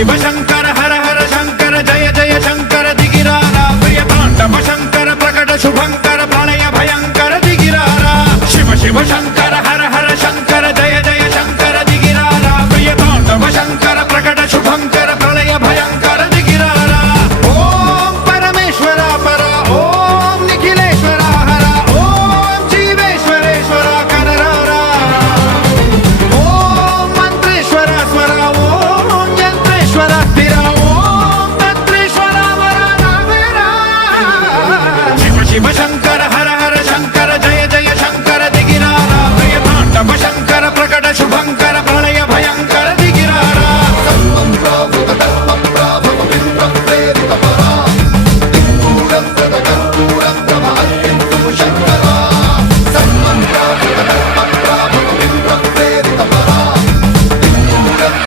शिव शंकर हर हर शंकर जय जय शंकर दिगिरारा प्रिय तांडव शंकर प्रकट शुभंकर प्रलय भयंकर दिगिरारा शिव शिव शंकर